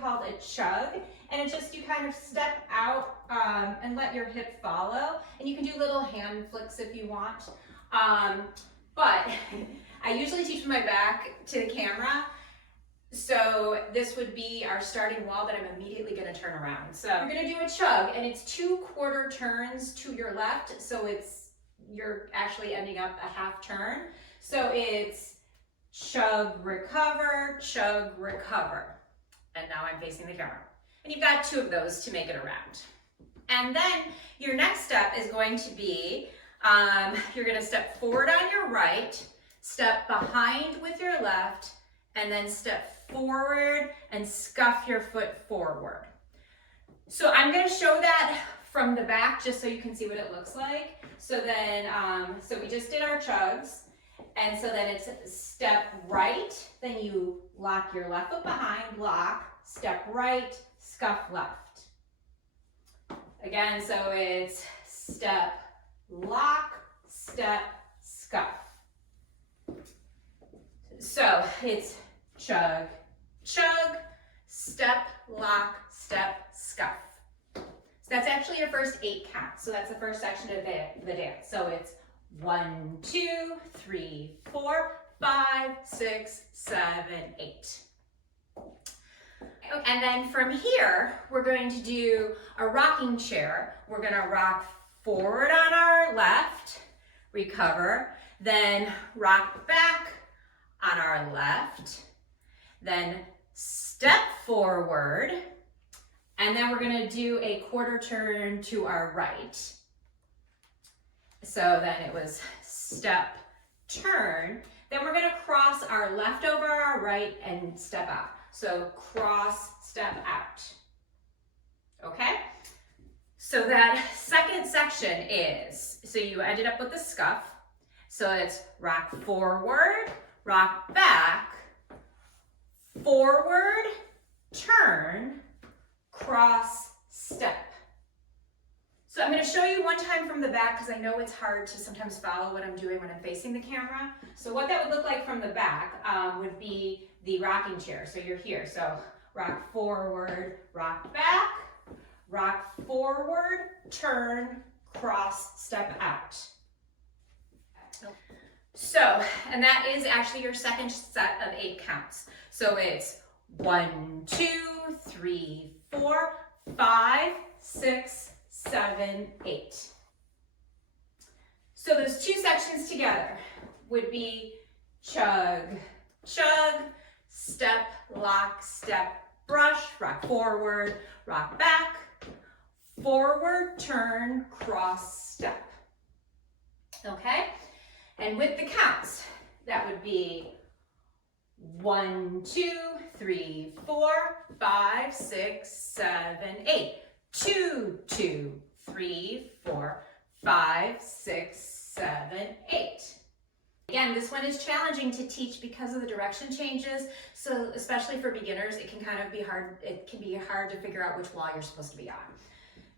called a chug, and it's just you kind of step out and let your hip follow, and you can do little hand flicks if you want. But I usually teach with my back to the camera, so this would be our starting wall that I'm immediately going to turn around. So we're going to do a chug, and it's 2 quarter turns to your left, so you're actually ending up a half turn. So it's chug, recover, and now I'm facing the camera. And you've got 2 of those to make it around. And then your next step is going to be, you're going to step forward on your right, step behind with your left, and then step forward and scuff your foot forward. So I'm going to show that from the back just so you can see what it looks like. So then, so we just did our chugs. And so then it's step right, then you lock your left foot behind, lock, step right, scuff left. Again, so it's step, lock, step, scuff. So it's chug, chug, step, lock, step, scuff. So that's actually your first 8 counts. So that's the first section of the dance. So it's 1, 2, 3, 4, 5, 6, 7, 8. And then from here, we're going to do a rocking chair. We're going to rock forward on our left, recover, then rock back on our left, then step forward, and then we're going to do a quarter turn to our right. So then it was step, turn. Then we're going to cross our left over our right and step out. So cross, step out. Okay? So that second section is, so you ended up with the scuff. So it's rock forward, rock back, forward, turn, cross, step. So I'm going to show you one time from the back because I know it's hard to sometimes follow what I'm doing when I'm facing the camera. So what that would look like from the back would be the rocking chair. So you're here. So rock forward, rock back, rock forward, turn, cross, step out. So, and that is actually your second set of 8 counts. So it's 1, 2, 3, 4, 5, 6, 7, 8. So those 2 sections together would be chug, chug, step, lock, step, brush, rock forward, rock back, forward, turn, cross, step. Okay? And with the counts, that would be 1, 2, 3, 4, 5, 6, 7, 8. 2, 2, 3, 4, 5, 6, 7, 8. Again, this one is challenging to teach because of the direction changes. So especially for beginners, it can kind of be hard. It can be hard to figure out which wall you're supposed to be on.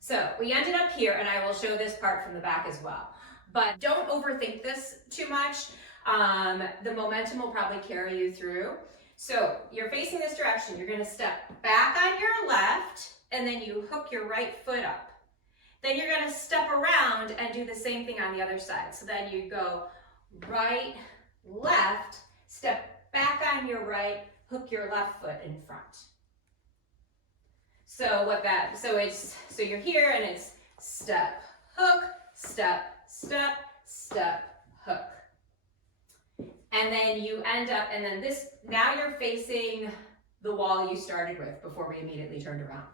So we ended up here, and I will show this part from the back as well. But don't overthink this too much. The momentum will probably carry you through. So you're facing this direction. You're going to step back on your left, and then you hook your right foot up. Then you're going to step around and do the same thing on the other side. So then you go right, left, step back on your right, hook your left foot in front. So so you're here and it's step, hook, step, step, step, hook. And then you end up, and then this, now you're facing the wall you started with before we immediately turned around.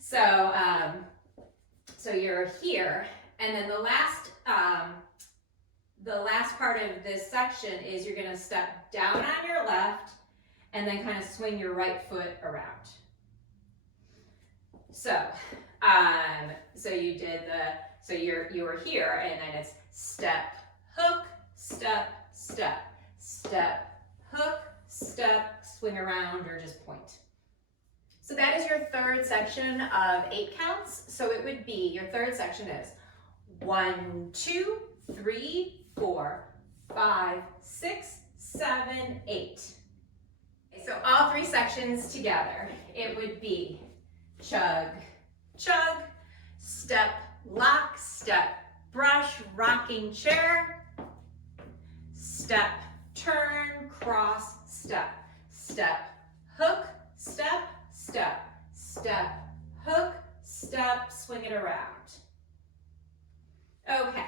So, so you're here, and then the last part of this section is you're gonna step down on your left and then kind of swing your right foot around. So, so you did you were here, and then it's step, hook, step, step, step, hook, step, swing around, or just point. So that is your third section of 8 counts. So it would be, your third section is 1, 2, 3, 4, 5, 6, 7, 8. so all three sections together, it would be chug, chug, step, lock, step, brush, rocking chair, step, turn, cross, step, step, hook, step, step, step, hook, step, swing it around. Okay,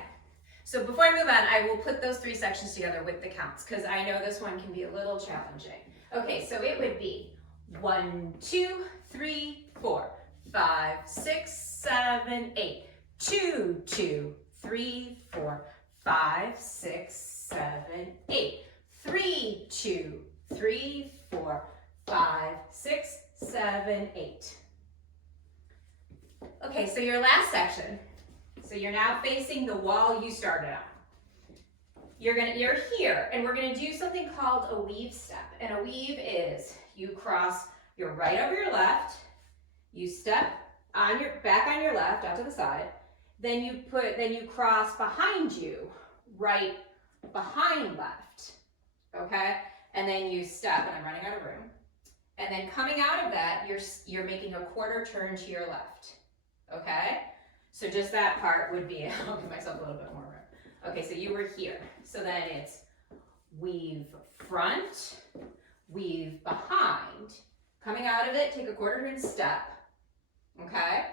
so before I move on, I will put those three sections together with the counts because I know this one can be a little challenging. Okay, so it would be 1, 2, 3, 4, 5, 6, 7, 8. 2, 2, 3, 4, 5, 6, 7, 8. 3, 2, 3, 4, 5, 6, 7, 8. Okay, so your last section. So you're now facing the wall you started on. You're here, and we're gonna do something called a weave step. And a weave is you cross your right over your left, you step on your back on your left out to the side, then you cross behind you, right behind left, okay? And then you step, and I'm running out of room. And then coming out of that, you're making a quarter turn to your left, okay? So just that part would be, I'll give myself a little bit more room. Okay, so you were here. So then it's weave front, weave behind. Coming out of it, take a quarter turn step, okay?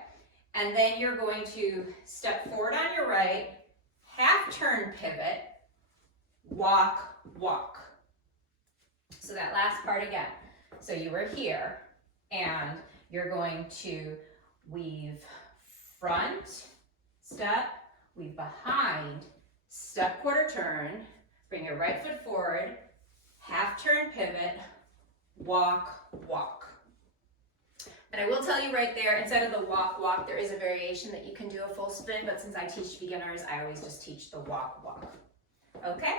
And then you're going to step forward on your right, half turn pivot, walk, walk. So that last part again. So you were here, and you're going to weave front, step, weave behind, step quarter turn, bring your right foot forward, half turn pivot, walk, walk. And I will tell you right there, instead of the walk, walk, there is a variation that you can do a full spin, but since I teach beginners, I always just teach the walk, walk. Okay?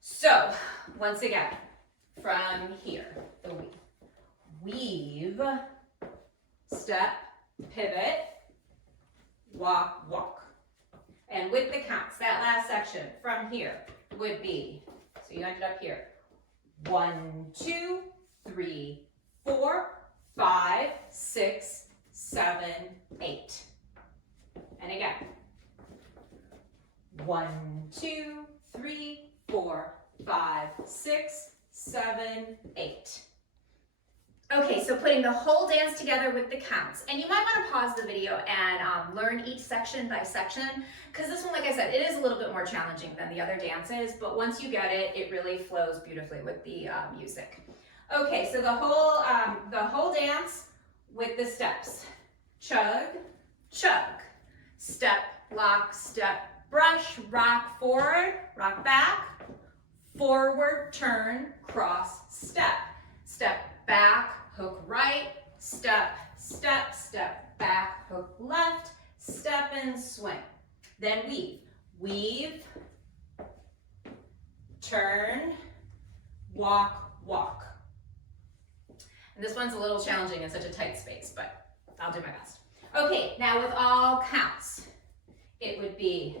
So, once again, from here, the weave, step, pivot, walk, walk. And with the counts, that last section from here would be, so you ended up here, 1, 2, 3, 4, 5, 6, 7, 8. And again, 1, 2, 3, 4, 5, 6, 7, 8. Okay, so putting the whole dance together with the counts. And you might want to pause the video and learn each section by section, because this one, like I said, it is a little bit more challenging than the other dances, but once you get it, it really flows beautifully with the music. Okay, so the whole dance with the steps. Chug, chug, step, lock, step, brush, rock forward, rock back, forward, turn, cross, step, step back, hook right, step, step, step back, hook left, step and swing. Then weave, weave, turn, walk, walk. And this one's a little challenging in such a tight space, but I'll do my best. Okay, now with all counts, it would be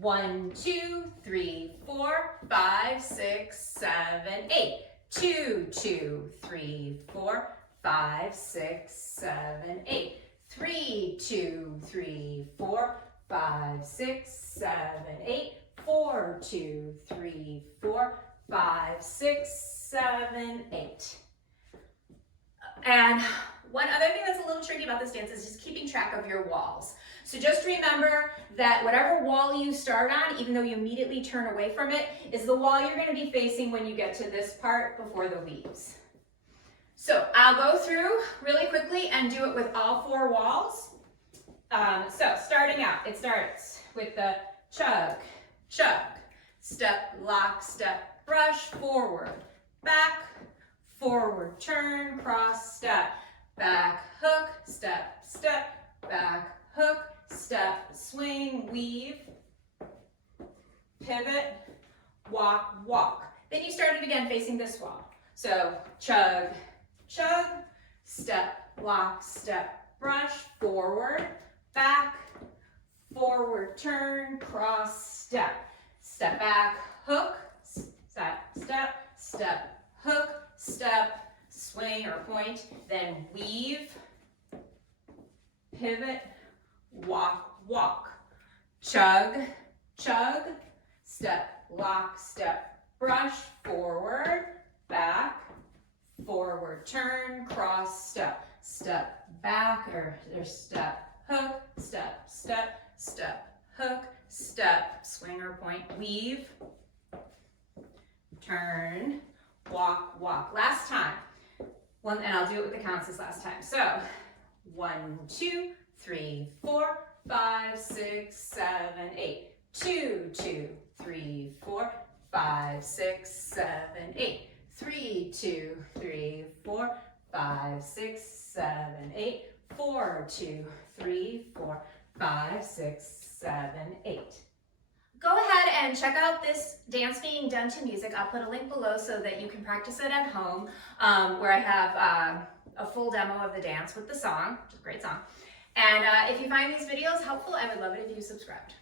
1, 2, 3, 4, 5, 6, 7, 8. 2, 2, 3, 4, 5, 6, 7, 8. 3, 2, 3, 4, 5, 6, 7, 8. 4, 2, 3, 4, 5, 6, 7, 8. And one other thing that's a little tricky about this dance is just keeping track of your walls. So just remember that whatever wall you start on, even though you immediately turn away from it, is the wall you're going to be facing when you get to this part before the weaves. So I'll go through really quickly and do it with all 4 walls. So starting out, it starts with the chug, chug, step, lock, step, brush, forward, back, forward, turn, cross, step, back, hook, step, step, back, hook, step, swing, weave, pivot, walk, walk. Then you start it again facing this wall. So chug, chug, step, lock, step, brush, forward, back, forward, turn, cross, step, step back, hook, step, step, step, hook, step, swing or point, then weave, pivot, walk, walk, chug, chug, step, lock, step, brush, forward, back, forward, turn, cross, step, step, back, or step, hook, step, step, step, hook, step, swing or point, weave, turn, walk, walk. Last time. One, and I'll do it with the counts this last time. So 1, 2, 3, 4, 5, 6, 7, 8. 2, 2, 3, 4, 5, 6, 7, 8. 3, 2, 3, 4, 5, 6, 7, 8. 4, 2, 3, 4, 5, 6, 7, 8. Go ahead and check out this dance being done to music. I'll put a link below so that you can practice it at home, where I have a full demo of the dance with the song, which is a great song. And if you find these videos helpful, I would love it if you subscribed.